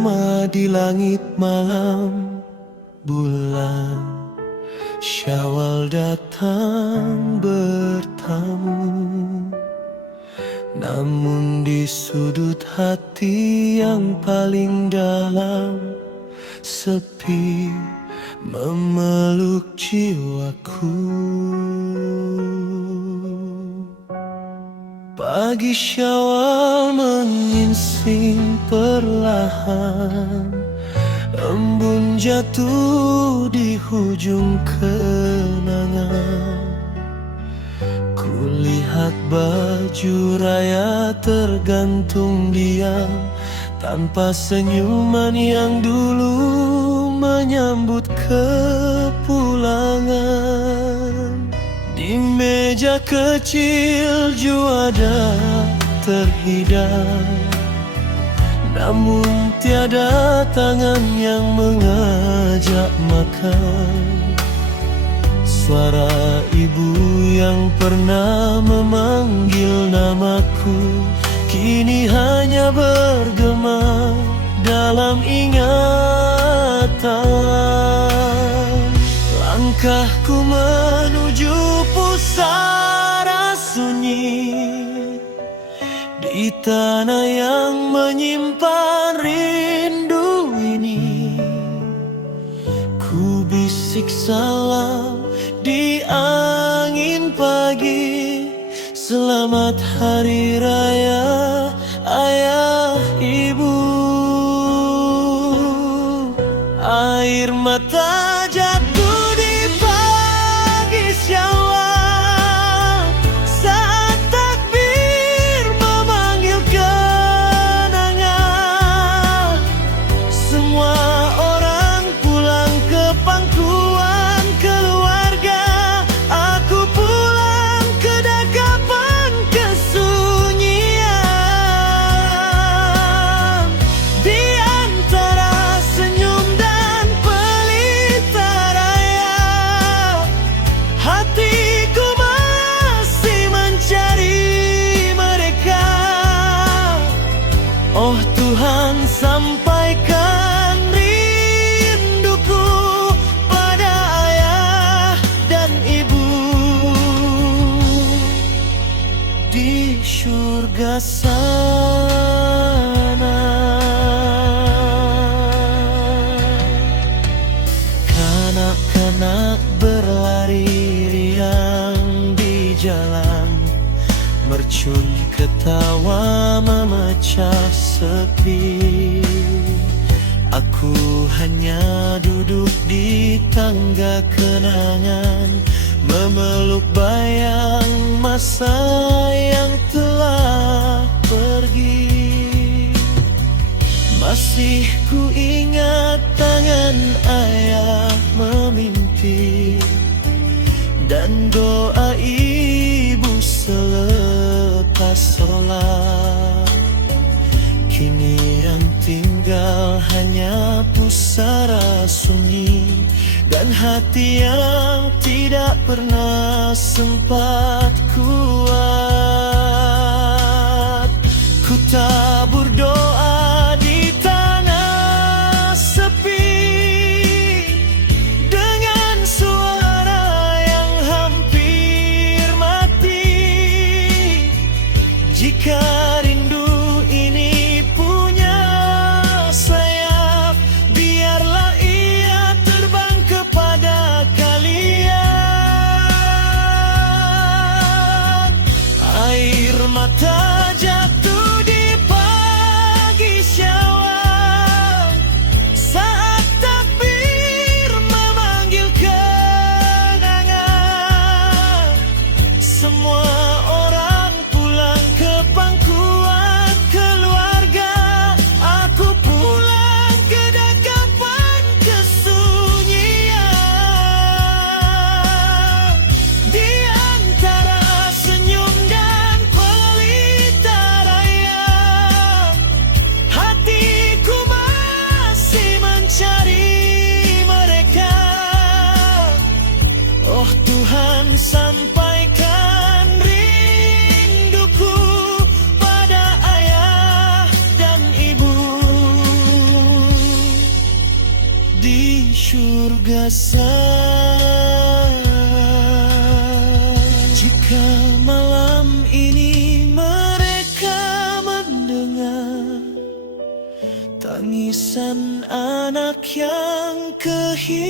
bergema di langit malam bulan. Syawal datang bertamu, namun di sudut hati yang paling dalam sepi memeluk jiwaku. Pagi Syawal menyingsing perlahan, embun jatuh di hujung kenangan. Kulihat baju raya tergantung diam, tanpa senyuman yang dulu menyambut kepulangan. Di meja kecil juada terhidang, namun tiada tangan yang mengajak makan. Suara ibu yang pernah memanggil namaku kini hanya bergema dalam ingatan. Langkahku menuju pusara sunyi di tanah yang menyimpan rindu ini. Ku bisik salam di angin pagi, selamat hari raya ayah ibu. Air mata jatuh di pagi Syawal saat takbir memanggil kenangan. Semua orang pulang ke pangkuan keluarga, aku pulang ke dakapan kesunyian. Di antara senyum dan pelita raya, hatiku masih mencari mereka. Oh Tuhan, sampaikan rinduku pada ayah dan ibu di syurga sana. Kanak-kanak berlari riang di jalan, mercun ketawa memecah sepi. Aku hanya duduk di tangga kenangan, memeluk bayang masa yang telah pergi. Masih ku ingat tangan ayah memimpin dan doa ibu selepas sholat. Kini yang tinggal hanya pusara sunyi dan hati yang tidak pernah sempat kuat. Ku tabur doa di tanah sepi dengan suara yang hampir mati. Jika rindu ini punya sayap, biarlah ia terbang kepada kalian. Air mata jatuh di pagi di surga sana. Jika malam ini mereka mendengar tangisan anak yang kehilangan,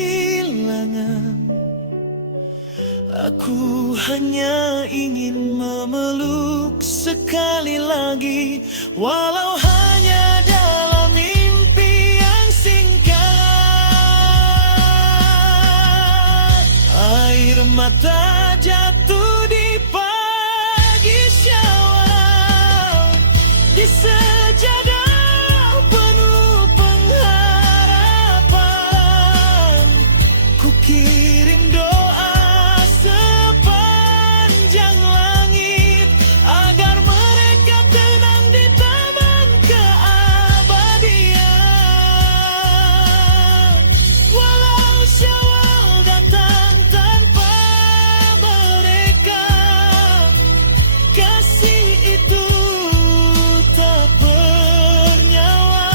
aku hanya ingin memeluk sekali lagi, walau hanya dalam mimpi yang singkat. Air mata jatuh di pagi syawal, di sejadah penuh pengharapan. Ku kirim doa sepanjang langit agar mereka tenang di taman keabadian. Walau syawal datang tanpa mereka, kasih itu tak bernyawa.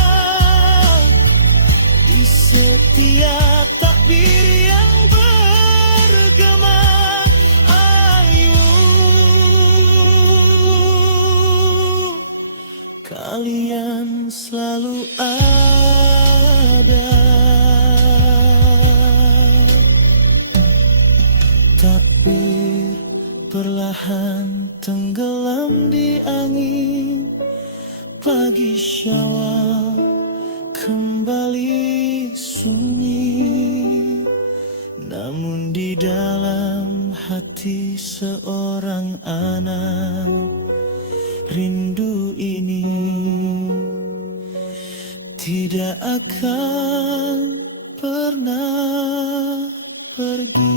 Di setiap takbir yang bergema, ayu, kalian selalu ada. Takbir perlahan tenggelam di angin. Pagi syawal kembali sunyi, namun di dalam hati seorang anak, rindu ini tidak akan pernah pergi.